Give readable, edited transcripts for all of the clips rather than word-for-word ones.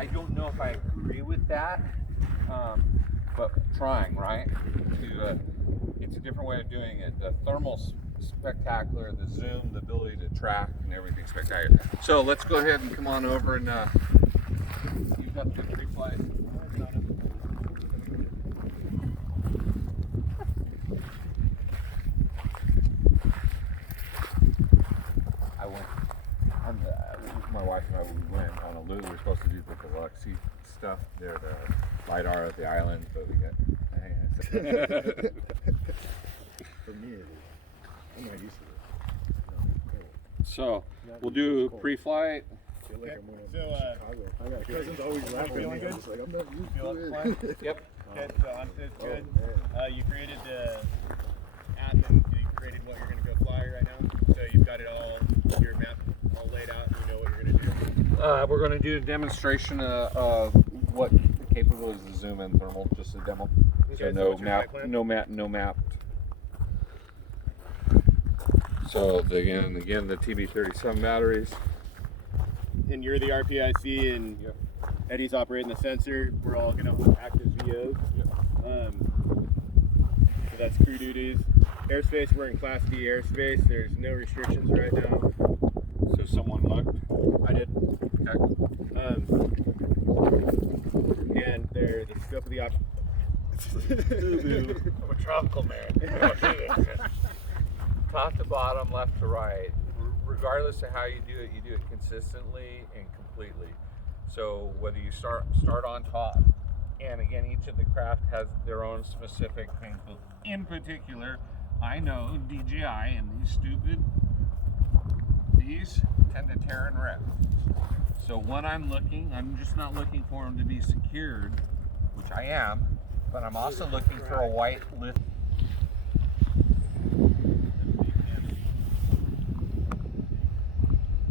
I don't know if I agree with that, but trying, right? It's a different way of doing it. The thermal's spectacular, the zoom, the ability to track, and everything spectacular. So let's go ahead and come on over and you've got the pre-flight. My wife and I, we went on a loop. We were supposed to do the Biloxi stuff there, the LiDAR at the island, but we got. For me, I'm not used to it. So we'll do pre-flight. I feel like I'm going to Chicago. I got cousins always laughing at me. Good? It's like I'm not used to it. Yep. Good, so on it's good. You created the app and you created what you're going to go fly right now. So you've got it all, your map all laid out and you know what you're going to do. We're going to do a demonstration of what the capabilities of zoom and thermal, just a demo. Okay, So no map, no mapped. So again, the TB37 batteries. And you're the RPIC and Yep. Eddie's operating the sensor. We're all going to act as VOs. Yep. So that's crew duties. Airspace, we're in Class D airspace. There's no restrictions right now. So someone looked. I did. Okay. And they're the scope of the op. I'm a tropical man. Top to bottom, left to right. Regardless of how you do it consistently and completely. So whether you start on top, and again, each of the craft has their own specific things. In particular, I know DJI and these tend to tear and rip. So when I'm just not looking for them to be secured, which I am, but I'm also looking for a white lift.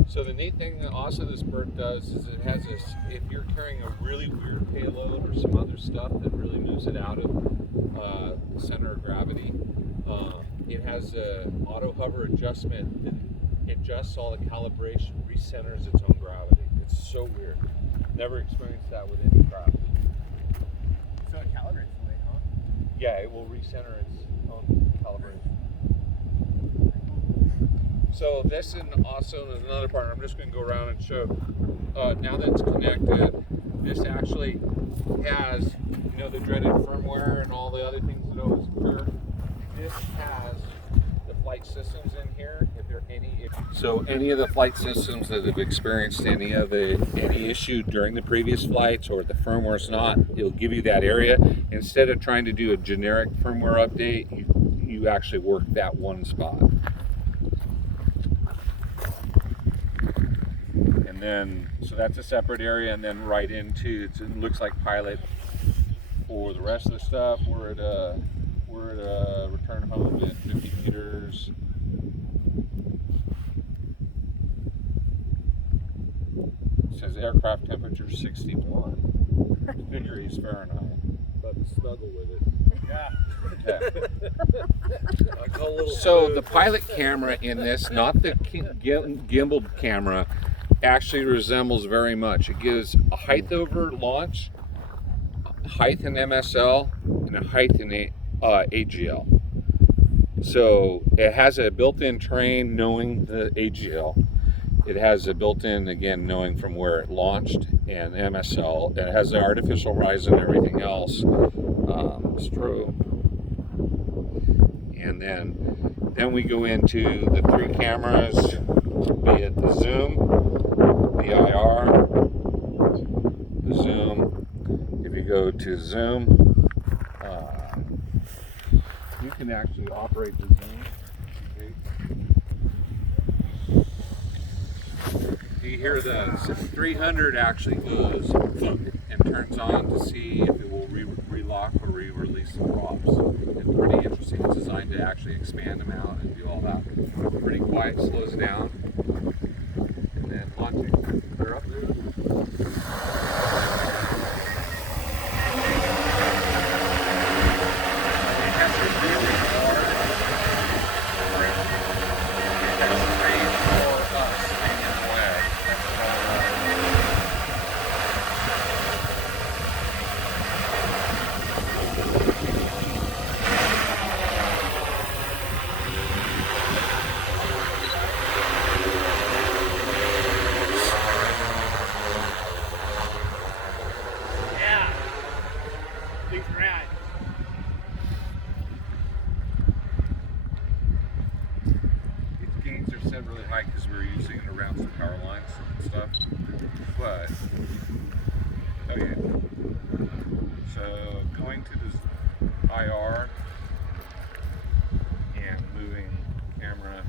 So the neat thing that also this bird does is it has this, if you're carrying a really weird payload or some other stuff that really moves it out of the center of gravity, it has a auto hover adjustment that adjusts all the calibration, recenters its own gravity. It's so weird. Never experienced that with any craft. So it calibrates the way, huh? Yeah, it will recenter its own calibration. So this and also another part, I'm just going to go around and show, now that it's connected, this actually has, the dreaded firmware and all the other things that always occur. This has the flight systems in here, if there are any issues. So any of the flight systems that have experienced any issue during the previous flights or the firmware's not, it'll give you that area. Instead of trying to do a generic firmware update, you actually work that one spot. And then, so that's a separate area, and then right into, it looks like pilot for the rest of the stuff. We're at a return home at 50 meters. It says aircraft temperature 61 degrees Fahrenheit. About to snuggle with it. Yeah. Okay. So the pilot camera in this, not the gimbaled camera, actually resembles very much. It gives a height over launch, height in MSL, and a height in AGL. So it has a built-in train knowing the AGL. It has a built-in, again, knowing from where it launched, and MSL. It has the artificial rise and everything else. Strobe. And then we go into the three cameras, be it the zoom, the IR, the zoom. If you go to zoom, you can actually operate the zoom. Okay. You hear the 300 actually goes and turns on to see if it will relock or re-release the props. It's pretty interesting. It's designed to actually expand them out and do all that. Pretty quiet, slows down. And then launching. They're up there. Oh yeah. So going to this IR and moving camera.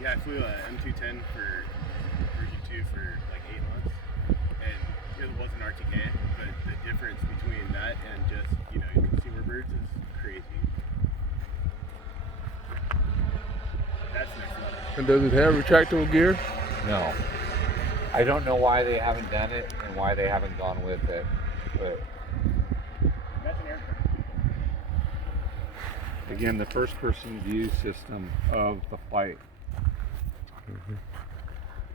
Yeah, I flew a M210 for U2 for like 8 months, and it wasn't RTK, but the difference between that and just, you know, consumer birds is crazy. That's next level. And does it have retractable gear? No. I don't know why they haven't done it and why they haven't gone with it, but That's an aircraft. again, the first person view system of the flight.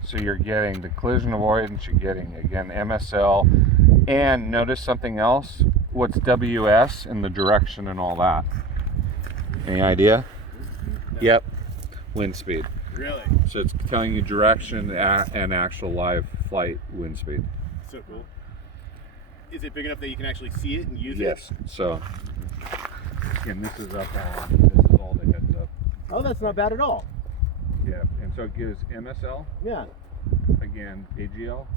So you're getting the collision avoidance, you're getting, again, MSL, and notice something else? What's WS and the direction and all that? Any idea? No. Yep, wind speed. Really? So it's telling you direction and actual live flight wind speed. So cool. Is it big enough that you can actually see it and use Yes. it? So, again, this is up on, this is all the heads up. Oh, that's not bad at all. Yeah, and so it gives MSL, Yeah. again, AGL,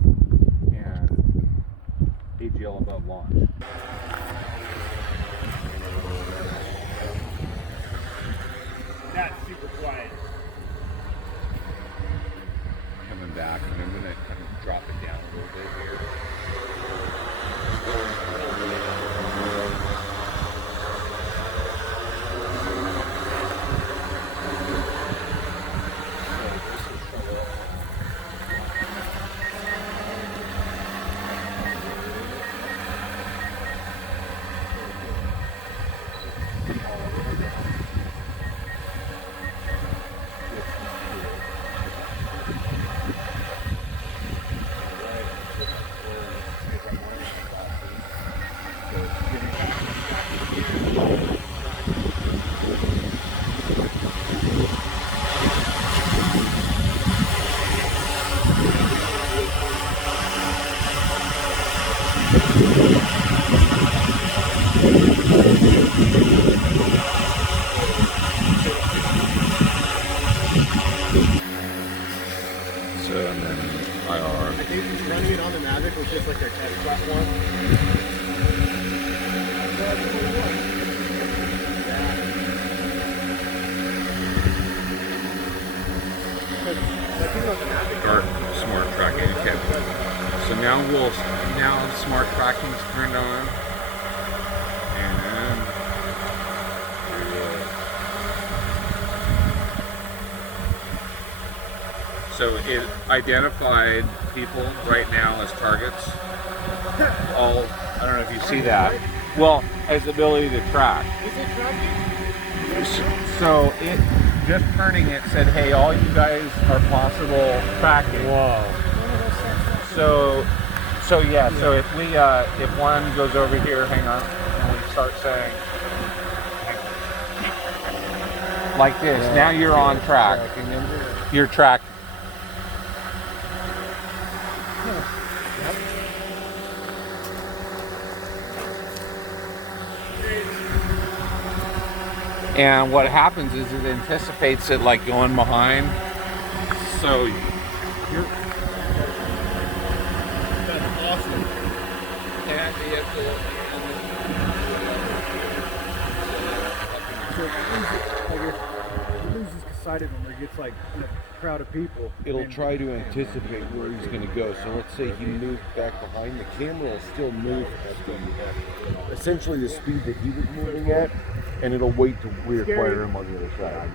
and AGL above launch. That's super quiet. Coming back, and I'm gonna kind of drop it down a little bit here. So, and then IR. I think running it on the Mavic was just like their test platform. Start smart tracking. Okay. So now smart tracking's turned on. And so it identified people right now as targets. All, I don't know if you see that. Well, as the ability to track. Is it tracking? So it just turning it said, hey, all you guys are possible tracking. Wow. So yeah, so if we if one goes over here, hang on, and we start saying like this, now you're on track. You're tracking. And what happens is it anticipates it like going behind. So you're That's awesome. and you have He loses sight of him or gets like in a crowd of people. It'll try to anticipate where he's going to go. So let's say he moved back behind, the camera will still move at essentially the speed that he was moving at, and it'll wait to reacquire him on the other side.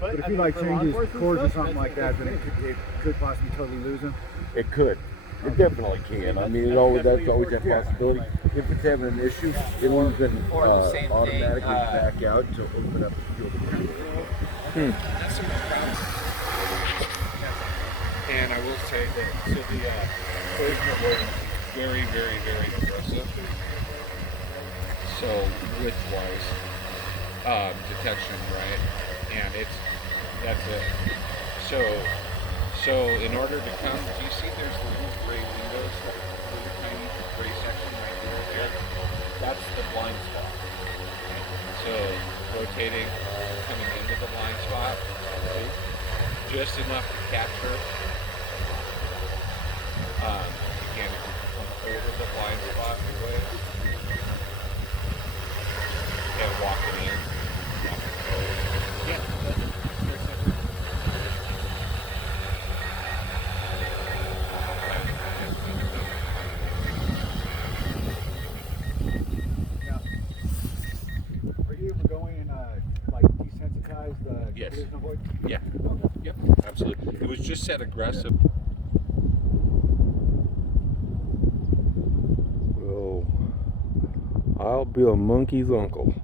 But if he like changes course or something like that, then it could possibly totally lose him. It could. It definitely can. I mean, that's always that possibility. If it's having an issue, it'll even automatically back out to open up the field of view. And I will say that so the collision avoidance is very, very, very impressive. So width-wise, detection, right? And that's it. So in order to come, do you see there's little gray windows, that little tiny gray section right there? rotating, coming into the blind spot, just enough to catch her. Again, if you come over the blind spot anyway, and walking in, walking forward. Yeah. Are you ever going and like desensitize the Yes. collision avoid? Yeah. Yep. Absolutely. It was just that aggressive. Well, I'll be a monkey's uncle.